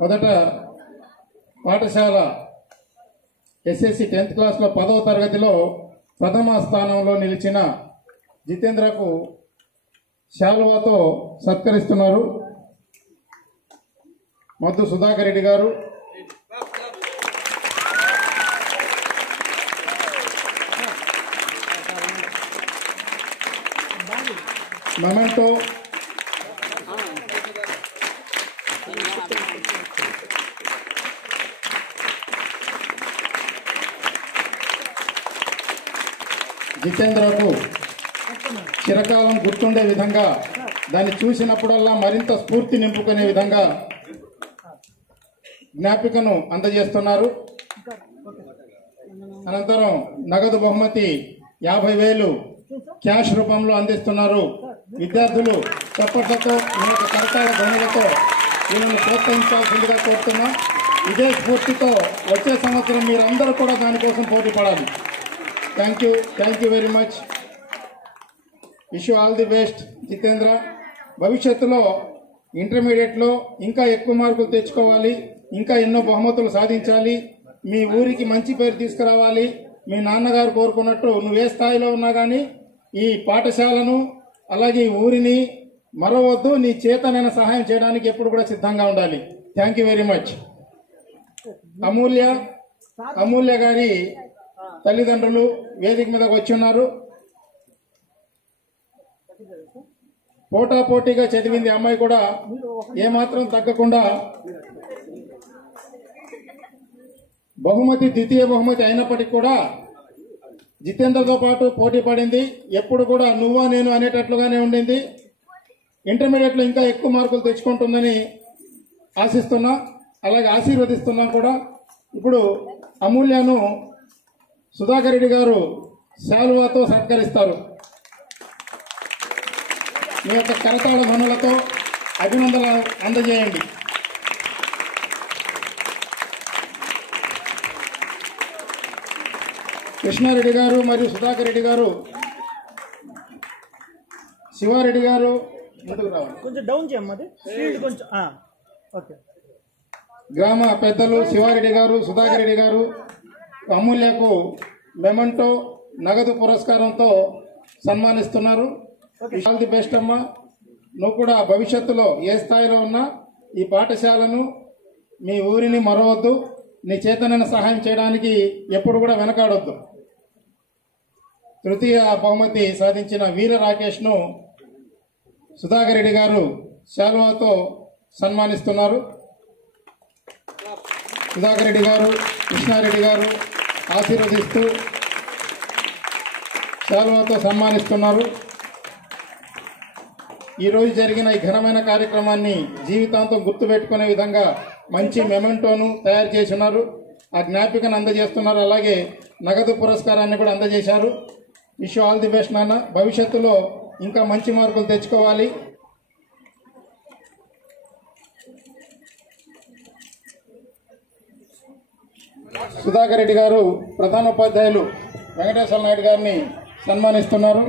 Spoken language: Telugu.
మొదట పాఠశాల ఎస్ఎస్సి 10th క్లాస్లో 10వ తరగతిలో ప్రథమ స్థానంలో నిలిచిన జితేంద్రకు శాలువాతో సత్కరిస్తున్నారు మద్దు సుధాకర్ రెడ్డి గారు. మొమెంటో జితేంద్రకు చిరకాలం గుర్తుండే విధంగా, దాన్ని చూసినప్పుడల్లా మరింత స్ఫూర్తి నింపుకునే విధంగా జ్ఞాపికను అందజేస్తున్నారు. అనంతరం నగదు బహుమతి 50,000 క్యాష్ రూపంలో అందిస్తున్నారు. విద్యార్థులు చప్పట్లతో మీ యొక్క కరతాళ ధ్వనులతో వీళ్ళని ప్రోత్సహించాల్సిందిగా కోరుతున్నాం. ఇదే స్ఫూర్తితో వచ్చే సంవత్సరం మీరందరూ కూడా దానికోసం పోటీ పడాలి. Thank you very much. Wish you all the best Jitendra. భవిష్యత్తులో ఇంటర్మీడియట్లో ఇంకా ఎక్కువ మార్కులు తెచ్చుకోవాలి, ఇంకా ఎన్నో బహుమతులు సాధించాలి, మీ ఊరికి మంచి పేరు తీసుకురావాలి. మీ నాన్నగారు కోరుకున్నట్టు నువ్వు ఏ స్థాయిలో ఉన్నా కానీ ఈ పాఠశాలను అలాగే ఈ ఊరిని మరవద్దు, నీ చేతనైన సహాయం చేయడానికి ఎప్పుడు కూడా సిద్ధంగా ఉండాలి. Thank you very much. Amulya గారి తల్లిదండ్రులు వేదిక మీదకి వచ్చి ఉన్నారు. పోటాపోటీగా చదివింది అమ్మాయి కూడా, ఏమాత్రం తగ్గకుండా బహుమతి ద్వితీయ బహుమతి అయినప్పటికీ కూడా జితేంద్రతో పాటు పోటీ పడింది. ఎప్పుడు కూడా నువ్వా నేను అనేటట్లుగానే ఉండింది. ఇంటర్మీడియట్లో ఇంకా ఎక్కువ మార్కులు తెచ్చుకుంటుందని ఆశిస్తున్నా, అలాగే ఆశీర్వదిస్తున్నా కూడా. ఇప్పుడు అమూల్యను సుధాకర్ రెడ్డి గారు శాలువాతో సత్కరిస్తారు. మీ యొక్క కరతాళ ధ్వనులతో అభినందనలు అందజేయండి. కృష్ణారెడ్డి గారు మరియు సుధాకర్ రెడ్డి గారు, శివారెడ్డి గారు ముందుకు రావాలి. కొంచెం డౌన్ చేయమ్మది కొంచెం. ఓకే. గ్రామ పెద్దలు శివారెడ్డి గారు, సుధాకర్ రెడ్డి గారు అమూల్యకు మెమెంటో నగదు పురస్కారంతో సన్మానిస్తున్నారు. ఆల్ ది బెస్ట్ అమ్మా. నువ్వు కూడా భవిష్యత్తులో ఏ స్థాయిలో ఉన్నా ఈ పాఠశాలను మీ ఊరిని మరవద్దు, నీ చేతనైన సహాయం చేయడానికి ఎప్పుడు కూడా వెనకాడొద్దు. తృతీయ బహుమతి సాధించిన వీర రాకేష్ను సుధాకర్ రెడ్డి గారు శాలువాతో సన్మానిస్తున్నారు. సుధాకర్ రెడ్డి గారు, కృష్ణారెడ్డి గారు ఆశీర్వదిస్తూ శాలువాతో సన్మానిస్తున్నారు. ఈరోజు జరిగిన ఈ ఘనమైన కార్యక్రమాన్ని జీవితాంతం గుర్తుపెట్టుకునే విధంగా మంచి మెమెంటోను తయారు చేసి ఉన్నారు. ఆ జ్ఞాపికను అందజేస్తున్నారు. అలాగే నగదు పురస్కారాన్ని కూడా అందజేశారు. Wish you all the best నాన్న. భవిష్యత్తులో ఇంకా మంచి మార్కులు తెచ్చుకోవాలి. సుధాకర్ రెడ్డి గారు ప్రధానోపాధ్యాయులు వెంకటేశ్వర నాయుడు గారిని సన్మానిస్తున్నారు.